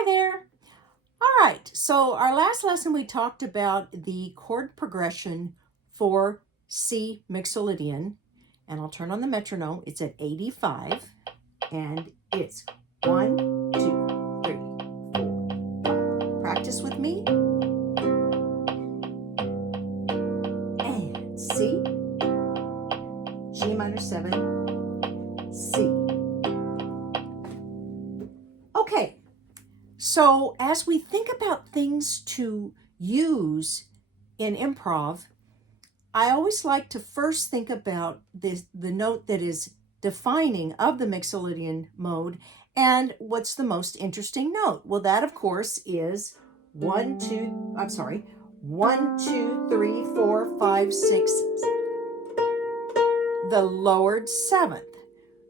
Hi there. All right, so our last lesson we talked about the chord progression for C Mixolydian, and I'll turn on the metronome. It's at 85, and it's 1, 2, 3, 4, 5. Practice with me. And C, G minor 7, C. Okay. So as we think about things to use in improv, I always like to first think about the note that is defining of the Mixolydian mode and what's the most interesting note. Well, that of course is 1, 2, 3, 4, 5, 6, the lowered seventh.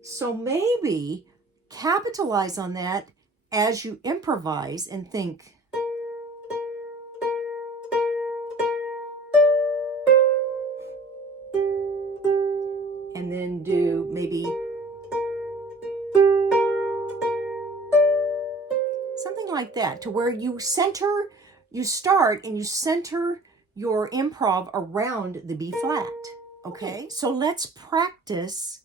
So maybe capitalize on that as you improvise and think, and then do maybe something like that, to where you start and you center your improv around the B flat. Okay, so let's practice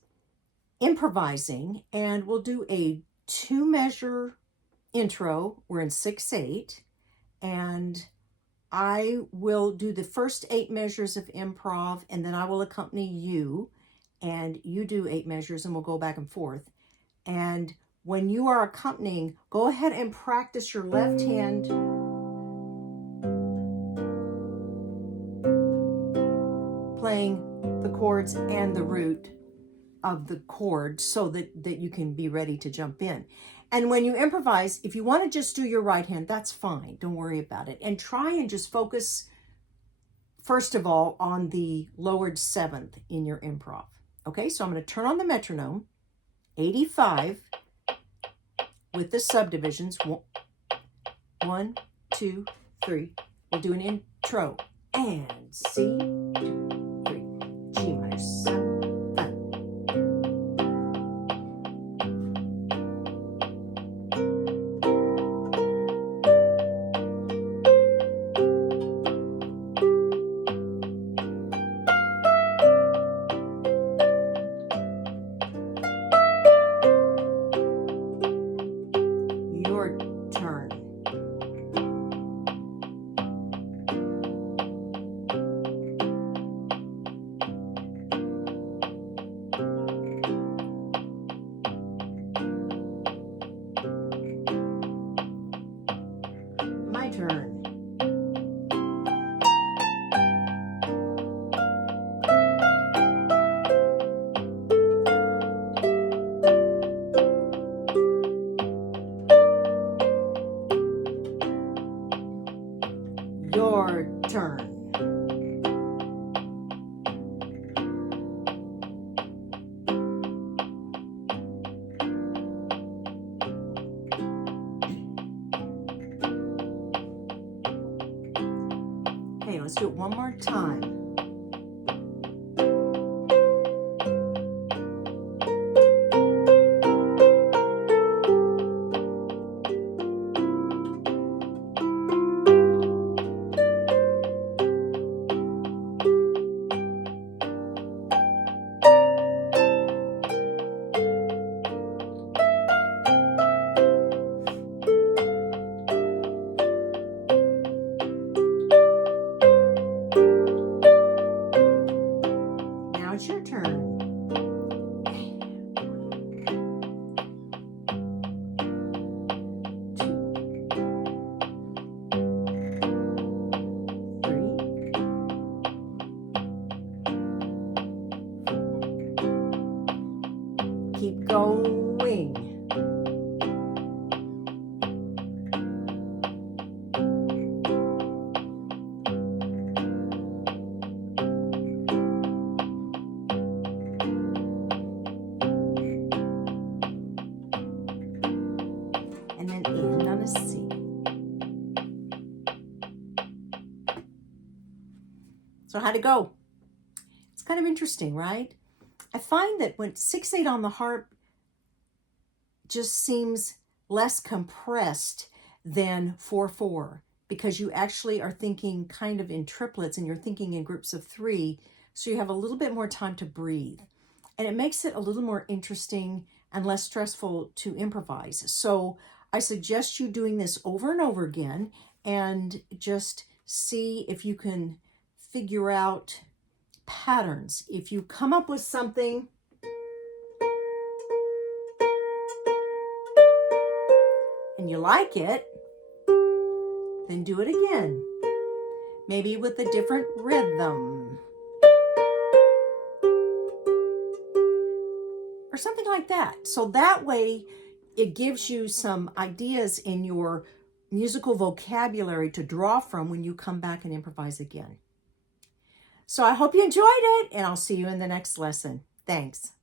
improvising, and we'll do a 2-measure intro. We're in 6/8, and I will do the first 8 measures of improv, and then I will accompany you, and you do 8 measures, and we'll go back and forth. And when you are accompanying, go ahead and practice your left hand playing the chords and the root of the chord so that you can be ready to jump in. And when you improvise, if you want to just do your right hand, that's fine. Don't worry about it. And try and just focus, first of all, on the lowered 7th in your improv. Okay, so I'm going to turn on the metronome, 85, with the subdivisions. 1, 2, 3. We'll do an intro. And C, 2, 3, G minor 7. Your turn. My turn. Your turn. Okay, let's do it one more time. Now it's your turn. Keep going. And then end on a C. So how'd it go? It's kind of interesting, right? I find that when 6/8 on the harp just seems less compressed than 4/4, because you actually are thinking kind of in triplets and you're thinking in groups of 3. So you have a little bit more time to breathe. And it makes it a little more interesting and less stressful to improvise. So I suggest you doing this over and over again and just see if you can figure out patterns. If you come up with something and you like it, then do it again. Maybe with a different rhythm. Or something like that. So that way it gives you some ideas in your musical vocabulary to draw from when you come back and improvise again. So I hope you enjoyed it, and I'll see you in the next lesson. Thanks.